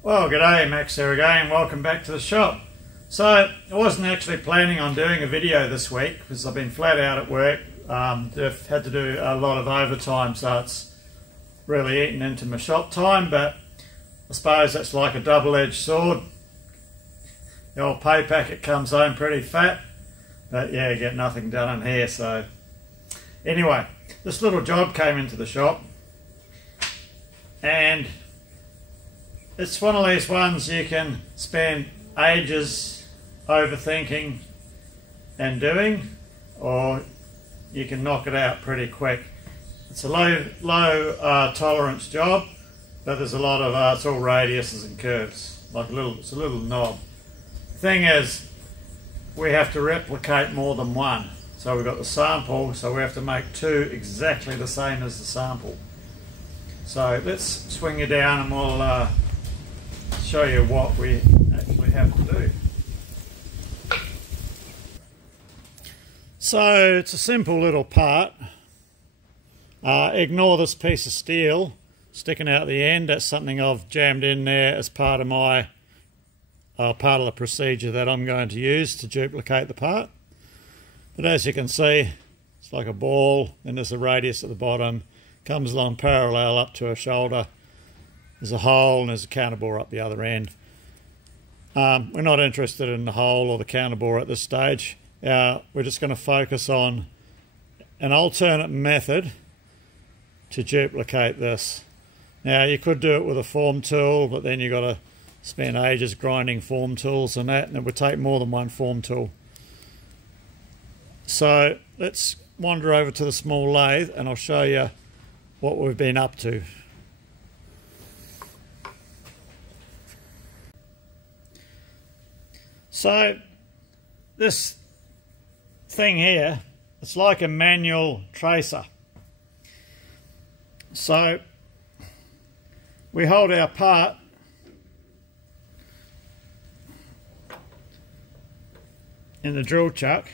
Well, g'day, Max here again. Welcome back to the shop. So, I wasn't actually planning on doing a video this week because I've been flat out at work. I've had to do a lot of overtime, so it's really eaten into my shop time, but I suppose that's like a double-edged sword. The old pay packet comes home pretty fat, but yeah, you get nothing done in here. So anyway, this little job came into the shop, and it's one of these ones you can spend ages overthinking and doing, or you can knock it out pretty quick. It's a low tolerance job, but there's a lot of it's all radiuses and curves, like it's a little knob. The thing is, we have to replicate more than one. So we've got the sample, so we have to make two exactly the same as the sample. So let's swing you down and we'll show you what we actually have to do. So it's a simple little part. Ignore this piece of steel sticking out the end. That's something I've jammed in there as part of my part of the procedure that I'm going to use to duplicate the part. But as you can see, it's like a ball, and there's a radius at the bottom, comes along parallel up to a shoulder. There's a hole and there's a counterbore up the other end. We're not interested in the hole or the counterbore at this stage. We're just going to focus on an alternate method to duplicate this. Now you could do it with a form tool, but then you've got to spend ages grinding form tools and that, and it would take more than one form tool. So let's wander over to the small lathe and I'll show you what we've been up to. So this thing here, it's like a manual tracer. So we hold our part in the drill chuck,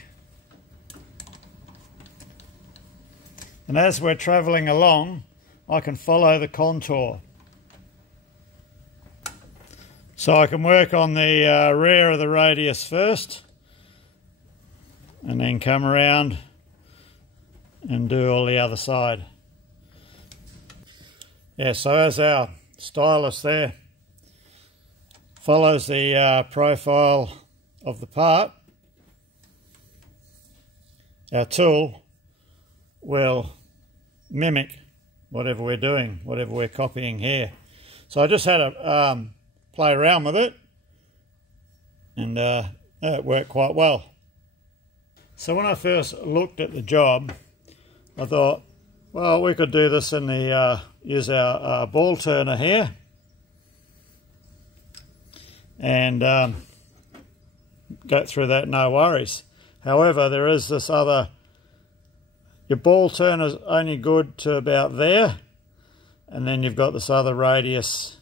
and as we're travelling along I can follow the contour. So I can work on the rear of the radius first and then come around and do all the other side. Yeah, so as our stylus there follows the profile of the part, our tool will mimic whatever we're doing, whatever we're copying here. So I just had to play around with it, and it worked quite well. So when I first looked at the job, I thought, well, we could do this in the use our ball turner here, and go through that no worries. However, there is this other, your ball turner's only good to about there, and then you've got this other radius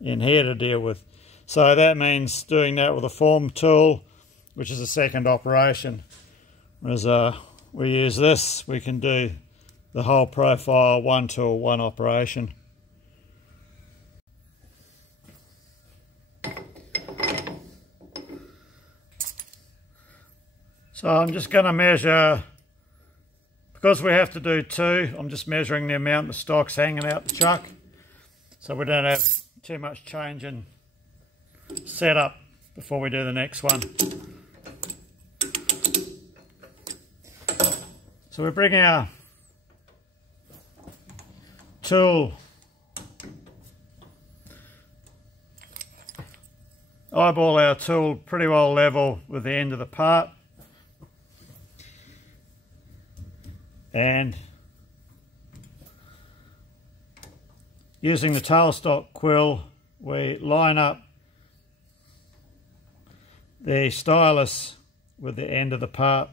in here to deal with. So that means doing that with a form tool, which is a second operation. Whereas we use this, we can do the whole profile, one tool, one operation. So I'm just going to measure, because we have to do two, I'm just measuring the amount of stock's hanging out the chuck, so we don't have too much change in setup before we do the next one. So we bring our tool eyeball our tool pretty well level with the end of the part, and using the tailstock quill we line up the stylus with the end of the part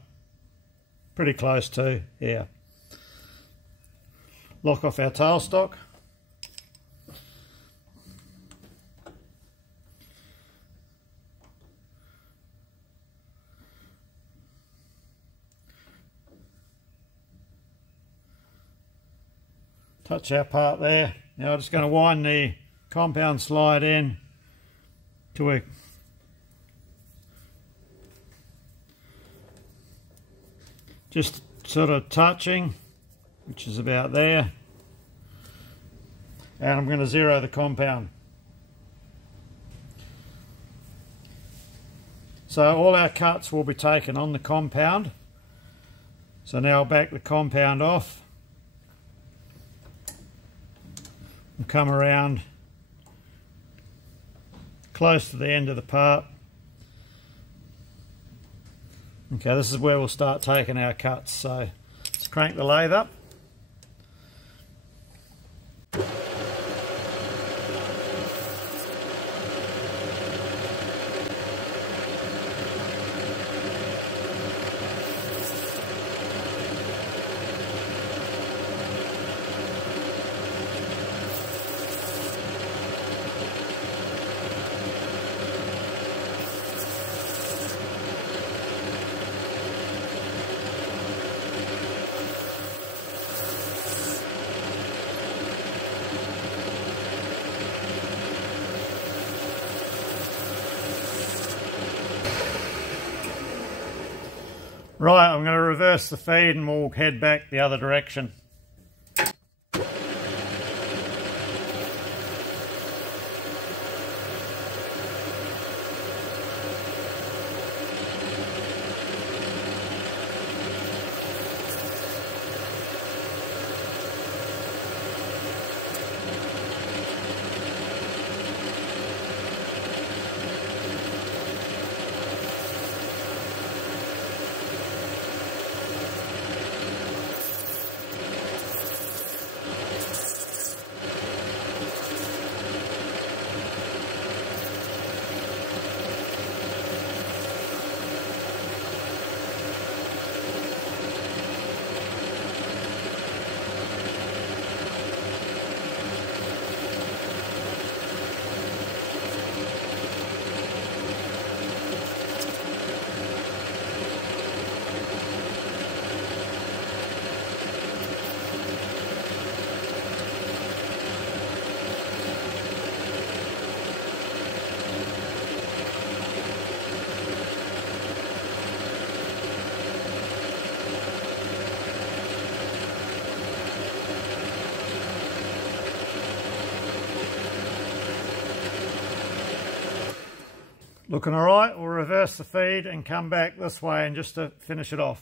pretty close to here. Lock off our tailstock. Touch our part there. Now I'm just going to wind the compound slide in to a just sort of touching, which is about there, and I'm going to zero the compound. So all our cuts will be taken on the compound. So now I'll back the compound off and come around close to the end of the part. Okay, this is where we'll start taking our cuts. So let's crank the lathe up. Right, I'm going to reverse the feed and we'll head back the other direction. Looking all right, we'll reverse the feed and come back this way and just to finish it off.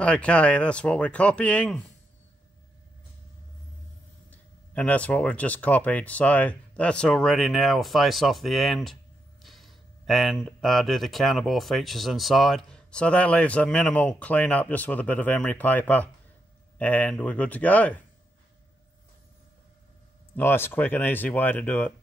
Okay, that's what we're copying. And that's what we've just copied. So that's all ready now. We'll face off the end and do the counterbore features inside. So that leaves a minimal cleanup just with a bit of emery paper and we're good to go. Nice, quick and easy way to do it.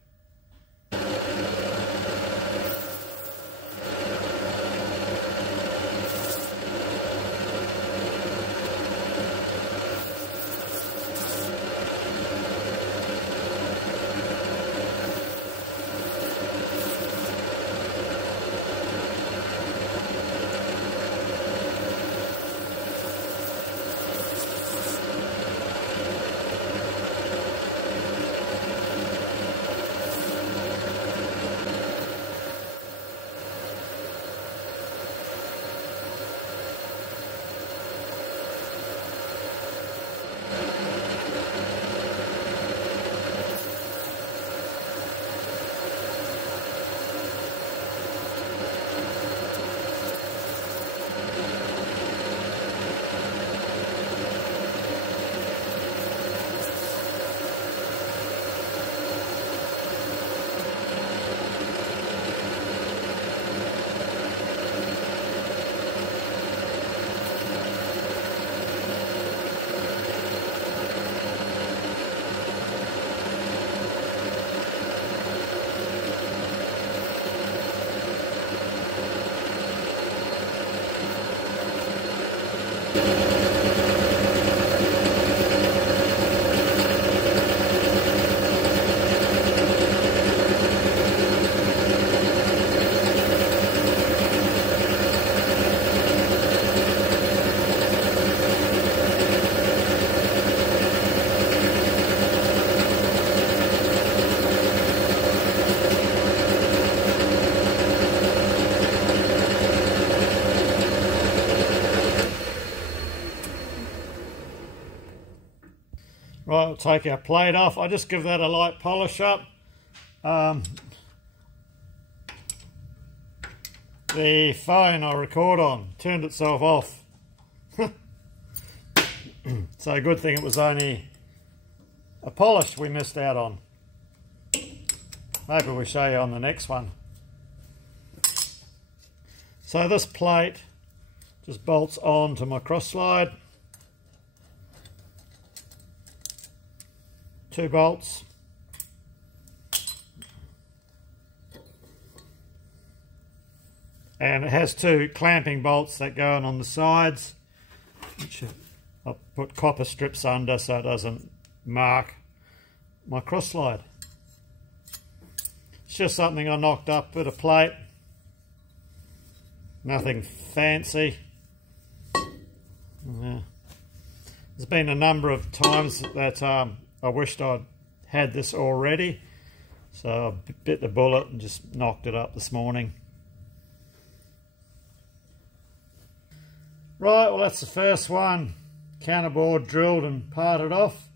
take our plate off. I just give that a light polish up. The phone I record on turned itself off. So good thing it was only a polish we missed out on. Maybe we'll show you on the next one. So this plate just bolts on to my cross slide. 2 bolts. And it has 2 clamping bolts that go on the sides, which I'll put copper strips under so it doesn't mark my cross slide. It's just something I knocked up with a plate. Nothing fancy. There's been a number of times that I wished I'd had this already, so I bit the bullet and just knocked it up this morning. Right, well that's the first one, counterboard drilled and parted off.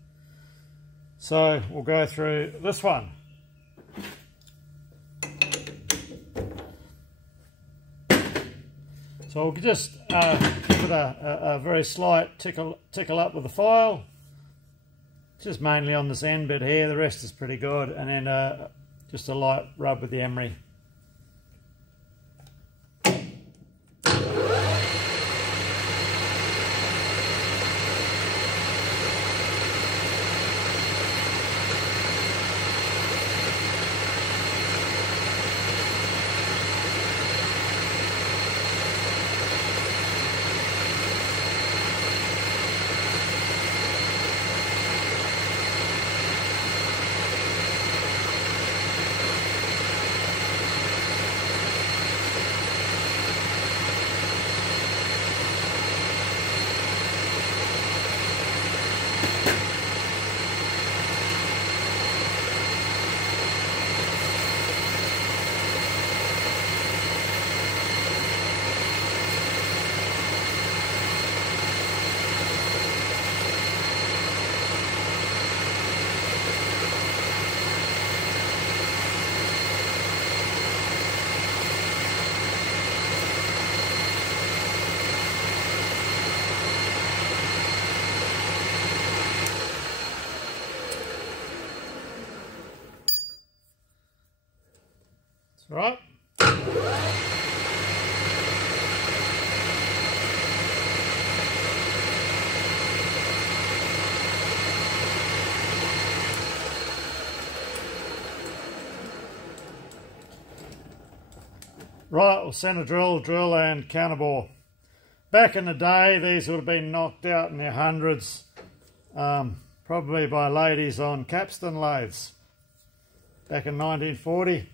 So we'll go through this one. So we'll just give it a very slight tickle up with the file. Just mainly on this end bit here, the rest is pretty good, and then just a light rub with the emery. Right. Right, well, centre drill and counterbore. Back in the day, these would have been knocked out in their hundreds, probably by ladies on capstan lathes. Back in 1940.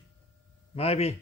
Maybe.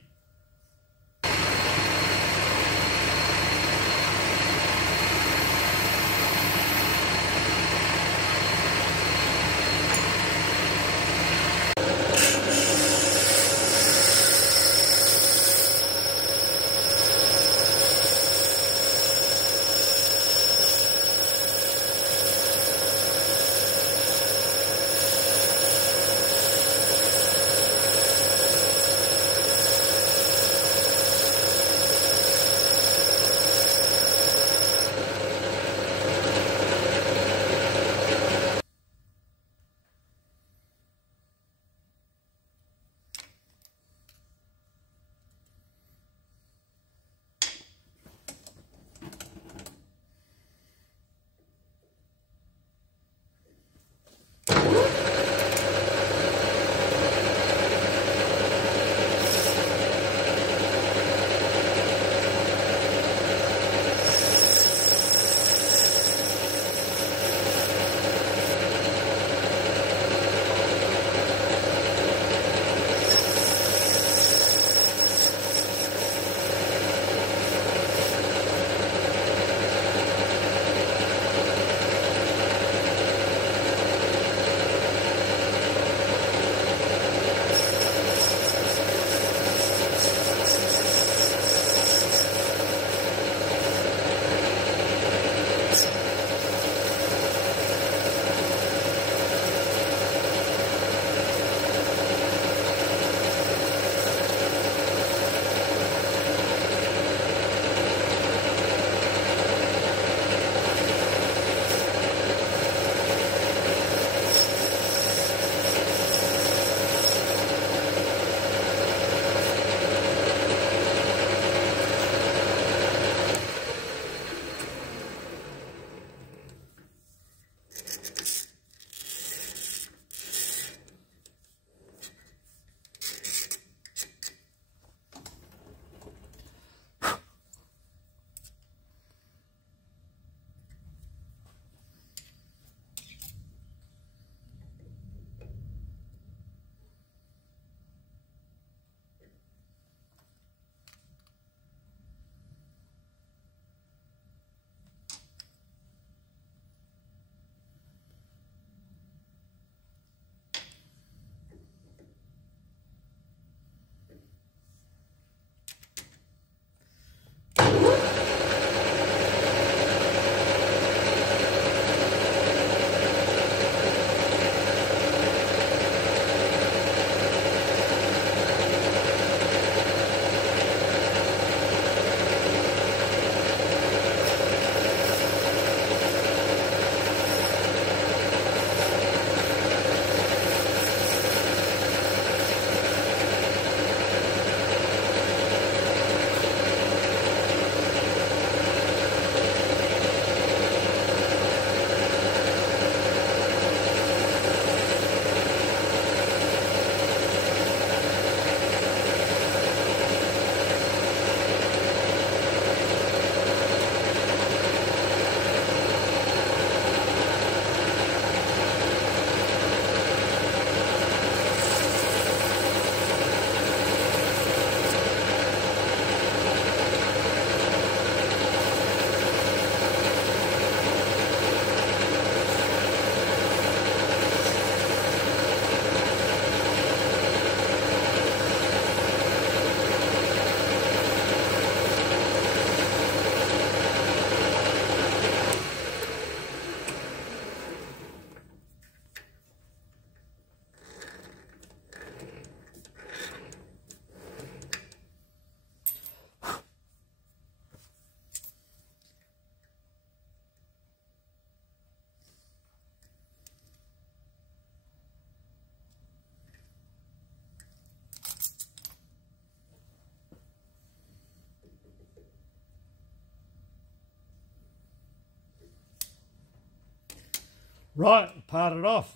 Right, part it off.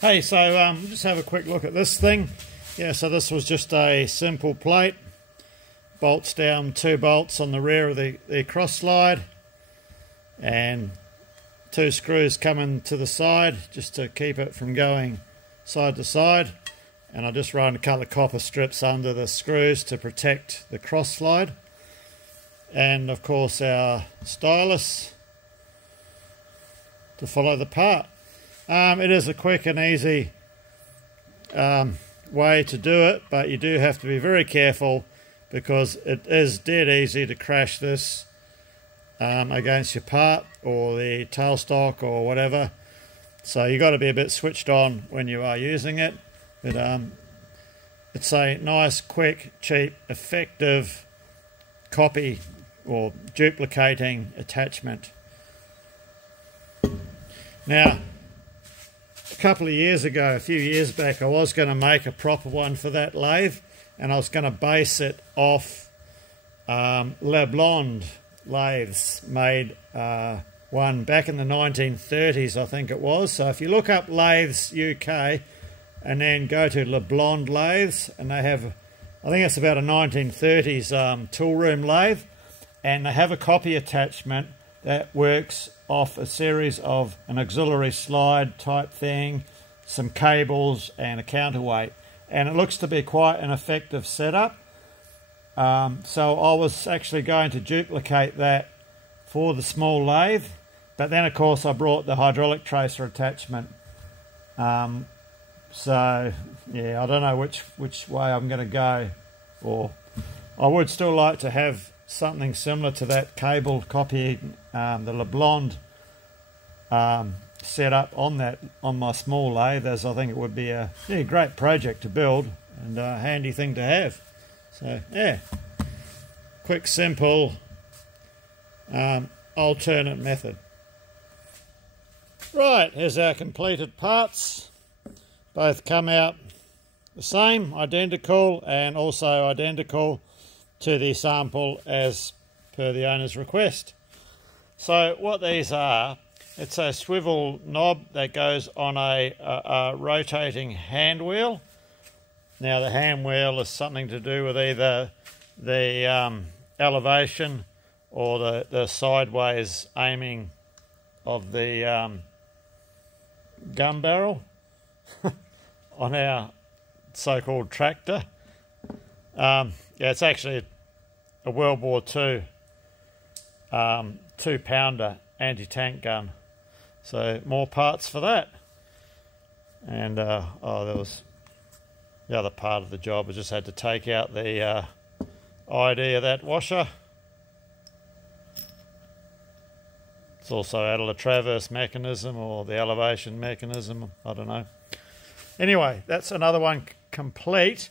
Hey, so just have a quick look at this thing. Yeah, so this was just a simple plate. Bolts down, 2 bolts on the rear of the cross slide, and 2 screws coming to the side just to keep it from going side to side. And I just run a couple of copper strips under the screws to protect the cross slide. And of course our stylus to follow the part. It is a quick and easy way to do it, but you do have to be very careful because it is dead easy to crash this against your part or the tailstock or whatever. So you've got to be a bit switched on when you are using it. But it's a nice, quick, cheap, effective copy or duplicating attachment. Now, a couple of years ago, a few years back, I was going to make a proper one for that lathe, and I was going to base it off Lathe lathes, made one back in the 1930s, I think it was. So if you look up Lathes UK and then go to Lathe lathes, and they have, I think it's about a 1930s tool room lathe, and they have a copy attachment that works off a series of an auxiliary slide type thing, some cables and a counterweight, and it looks to be quite an effective setup. So I was actually going to duplicate that for the small lathe, but then of course I brought the hydraulic tracer attachment. So yeah, I don't know which way I'm going to go, or I would still like to have something similar to that cable copy, the Lathe set up on my small lathe, as I think it would be a great project to build and a handy thing to have. So yeah, quick, simple, alternate method. Right, here's our completed parts. Both come out the same, identical, and also identical to the sample as per the owner's request. So what these are, it's a swivel knob that goes on a rotating hand wheel. Now the hand wheel is something to do with either the elevation or the sideways aiming of the gun barrel on our so-called tractor. Yeah, it's actually a World War II 2-pounder anti-tank gun. So more parts for that. And oh, there was the other part of the job. I just had to take out the ID of that washer. It's also out of the traverse mechanism or the elevation mechanism, I don't know. Anyway, that's another one complete.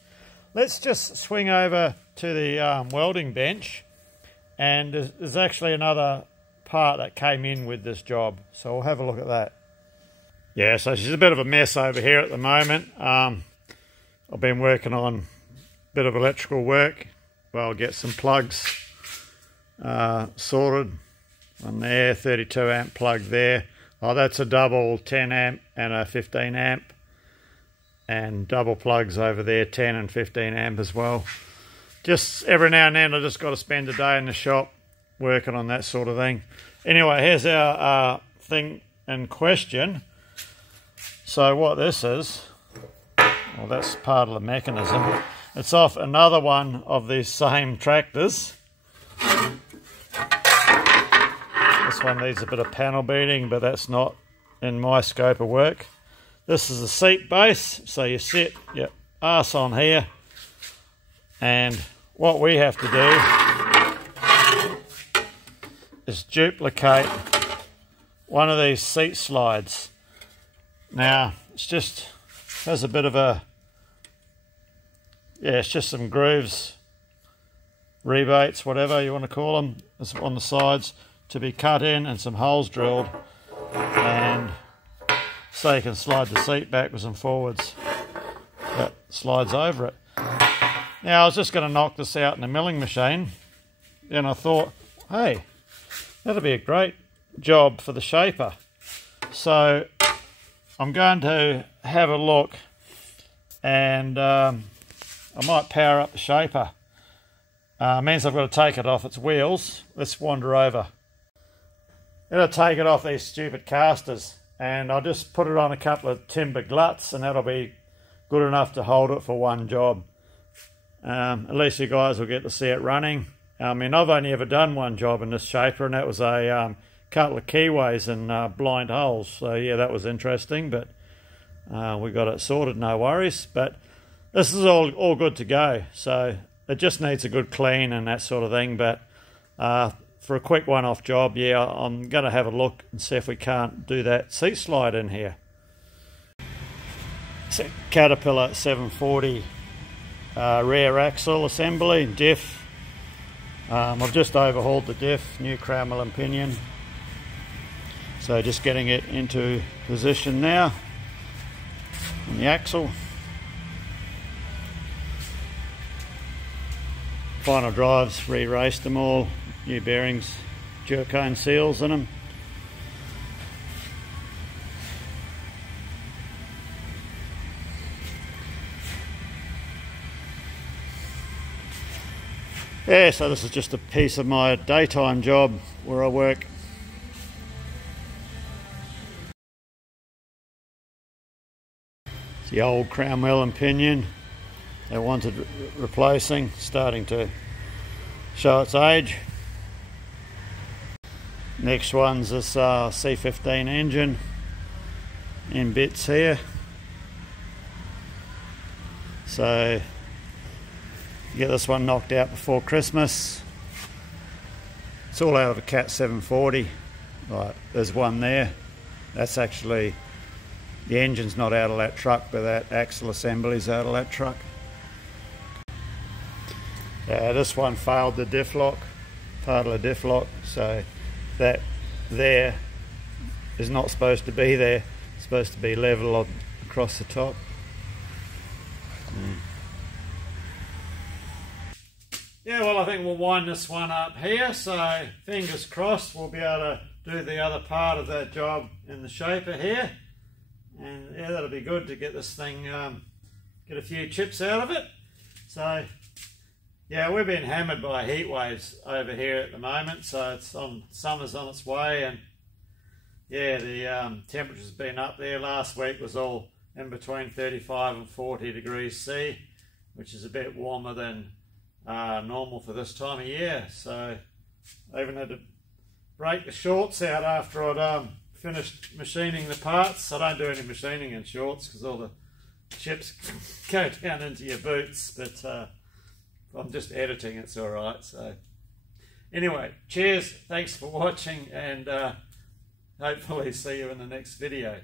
Let's just swing over to the welding bench, and there's actually another part that came in with this job, so we'll have a look at that. Yeah, so she's a bit of a mess over here at the moment. I've been working on a bit of electrical work. Well, get some plugs sorted on there, 32 amp plug there. Oh, that's a double 10 amp and a 15 amp. And double plugs over there, 10 and 15 amp as well. Just every now and then I just got to spend a day in the shop working on that sort of thing. Anyway, here's our thing in question. So what this is, well, that's part of the mechanism. It's off another one of these same tractors. This one needs a bit of panel beating, but that's not in my scope of work. This is the seat base, so you sit your arse on here, and what we have to do is duplicate one of these seat slides. Now, has a bit of a, it's just some grooves, rebates, whatever you want to call them, on the sides to be cut in and some holes drilled, and so you can slide the seat backwards and forwards. That slides over it. Now I was just going to knock this out in the milling machine, and I thought, hey, that'll be a great job for the shaper. So I'm going to have a look, and I might power up the shaper. Means I've got to take it off its wheels. Let's wander over. I'm going to take it off these stupid casters, and I'll just put it on a couple of timber gluts, and that'll be good enough to hold it for one job. At least you guys will get to see it running. I mean, I've only ever done one job in this shaper, and that was a couple of keyways and blind holes. So yeah, that was interesting, but we got it sorted, no worries. But this is all good to go. So it just needs a good clean and that sort of thing. But for a quick one-off job, yeah, I'm going to have a look and see if we can't do that seat slide in here. It's a Caterpillar 740 rear axle assembly, diff. I've just overhauled the diff, new crown mill and pinion. So just getting it into position now on the axle. Final drives, re-raced them all, new bearings, jerk-cone seals in them. Yeah, so this is just a piece of my daytime job where I work. It's the old crown mill and pinion. They wanted replacing, starting to show its age. Next one's this C15 engine in bits here. So get this one knocked out before Christmas. It's all out of a Cat 740. Right, there's one there. That's actually, the engine's not out of that truck, but that axle assembly's out of that truck. This one failed the diff lock, part of the diff lock, so that there is not supposed to be there. It's supposed to be level across the top. Yeah, well, I think we'll wind this one up here, so fingers crossed we'll be able to do the other part of that job in the shaper here. And yeah, that'll be good to get this thing, get a few chips out of it. So yeah, we're being hammered by heat waves over here at the moment, so it's summer's on its way, and yeah, the temperature's been up there. Last week was all in between 35 and 40 degrees C, which is a bit warmer than normal for this time of year. So I even had to break the shorts out after I'd finished machining the parts. I don't do any machining in shorts because all the chips go down into your boots, but I'm just editing, it's alright. So anyway, cheers, thanks for watching, and hopefully see you in the next video.